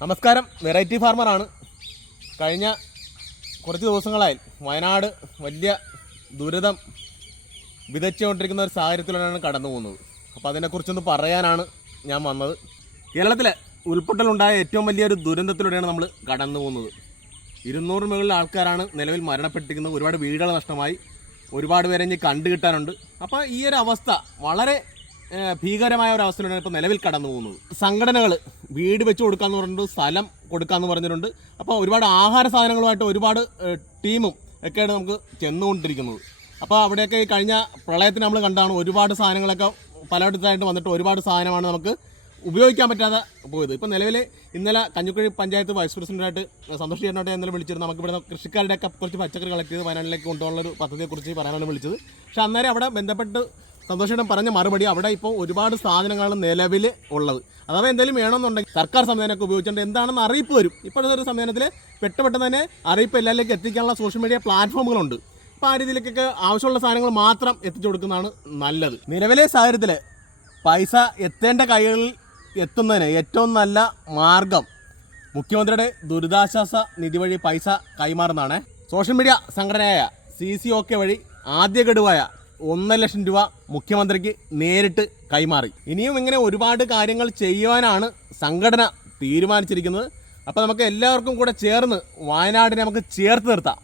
നമസ്കാരം. വെറൈറ്റി ഫാർമറാണ് കഴിഞ്ഞ കുറച്ച് ദിവസങ്ങളായി വയനാട് വലിയ ദുരിതം വിതച്ചുകൊണ്ടിരിക്കുന്ന ഒരു സാഹചര്യത്തിലാണ് കടന്നു പോകുന്നത്. അപ്പോൾ അതിനെക്കുറിച്ചൊന്ന് പറയാനാണ് ഞാൻ വന്നത്. കേരളത്തിലെ ഉരുൾപൊട്ടലുണ്ടായ ഏറ്റവും വലിയൊരു ദുരന്തത്തിലൂടെയാണ് നമ്മൾ കടന്നു പോകുന്നത്. ഇരുന്നൂറിന് മുകളിൽ ആൾക്കാരാണ് നിലവിൽ മരണപ്പെട്ടിരിക്കുന്നത്. ഒരുപാട് വീടുകൾ നഷ്ടമായി. ഒരുപാട് പേരെ ഇനി കണ്ടുകിട്ടാനുണ്ട് അപ്പോൾ ഈ ഒരു അവസ്ഥ വളരെ ഭീകരമായ ഒരു അവസ്ഥയിലൂടെയാണ് ഇപ്പോൾ നിലവിൽ കടന്നു പോകുന്നത്. സംഘടനകൾ വീട് വെച്ച് കൊടുക്കാന്ന് പറഞ്ഞിട്ടുണ്ട് സ്ഥലം കൊടുക്കാന്ന് പറഞ്ഞിട്ടുണ്ട്. അപ്പോൾ ഒരുപാട് ആഹാര സാധനങ്ങളുമായിട്ട് ഒരുപാട് ടീമും ഒക്കെയാണ് നമുക്ക് ചെന്നുകൊണ്ടിരിക്കുന്നത്. അപ്പോൾ അവിടെയൊക്കെ ഈ കഴിഞ്ഞ പ്രളയത്തിന് നമ്മൾ കണ്ടാണ് ഒരുപാട് സാധനങ്ങളൊക്കെ പലയിടത്തായിട്ട് വന്നിട്ട് ഒരുപാട് സാധനമാണ് നമുക്ക് ഉപയോഗിക്കാൻ പറ്റാതെ പോയത്. ഇപ്പം നിലവിൽ ഇന്നലെ കഞ്ഞിക്കുഴി പഞ്ചായത്ത് വൈസ് പ്രസിഡന്റായിട്ട് സന്തോഷ് ചേട്ടനോട്ട് ഇന്നലെ വിളിച്ചിരുന്നു. നമുക്ക് ഇവിടെ കൃഷിക്കാരുടെയൊക്കെ കുറച്ച് പച്ചക്കറി കളക്ട് ചെയ്ത് വയനാട്ടിലേക്ക് കൊണ്ടുപോകാനുള്ള ഒരു പദ്ധതിയെക്കുറിച്ച് പറയാനാണ് വിളിച്ചത്. പക്ഷേ അന്നേരം അവിടെ ബന്ധപ്പെട്ട് സന്തോഷ് ചേട്ടൻ പറഞ്ഞ മറുപടി അവിടെ ഇപ്പോൾ ഒരുപാട് സാധനങ്ങളാണ് നിലവിൽ ഉള്ളത്. അഥവാ എന്തെങ്കിലും വേണമെന്നുണ്ടെങ്കിൽ സർക്കാർ സംവിധാനമൊക്കെ ഉപയോഗിച്ചുകൊണ്ട് എന്താണെന്ന് അറിയിപ്പ് വരും. ഇപ്പോഴത്തെ ഒരു സംവിധാനത്തിൽ പെട്ടെന്ന് തന്നെ അറിയിപ്പ് എല്ലാവരിലേക്ക് എത്തിക്കാനുള്ള സോഷ്യൽ മീഡിയ പ്ലാറ്റ്ഫോമുകളുണ്ട് അപ്പോൾ ആ രീതിയിലേക്കൊക്കെ ആവശ്യമുള്ള സാധനങ്ങൾ മാത്രം എത്തിച്ചു കൊടുക്കുന്നതാണ് നല്ലത്. നിലവിലെ സാഹചര്യത്തിൽ പൈസ എത്തേണ്ട കൈകളിൽ എത്തുന്നതിന് ഏറ്റവും നല്ല മാർഗം മുഖ്യമന്ത്രിയുടെ ദുരിതാശ്വാസ നിധി വഴി പൈസ കൈമാറുന്നതാണ്. സോഷ്യൽ മീഡിയ സംഘടനയായ സി സി ഒ കെ വഴി ആദ്യ ഗഡുവായ ഒന്നര ലക്ഷം രൂപ മുഖ്യമന്ത്രിക്ക് നേരിട്ട് കൈമാറി. ഇനിയും ഇങ്ങനെ ഒരുപാട് കാര്യങ്ങൾ ചെയ്യുവാനാണ് സംഘടന തീരുമാനിച്ചിരിക്കുന്നത്. അപ്പോൾ നമുക്ക് എല്ലാവർക്കും കൂടെ ചേർന്ന് വയനാടിനെ നമുക്ക് ചേർത്ത് നിർത്താം.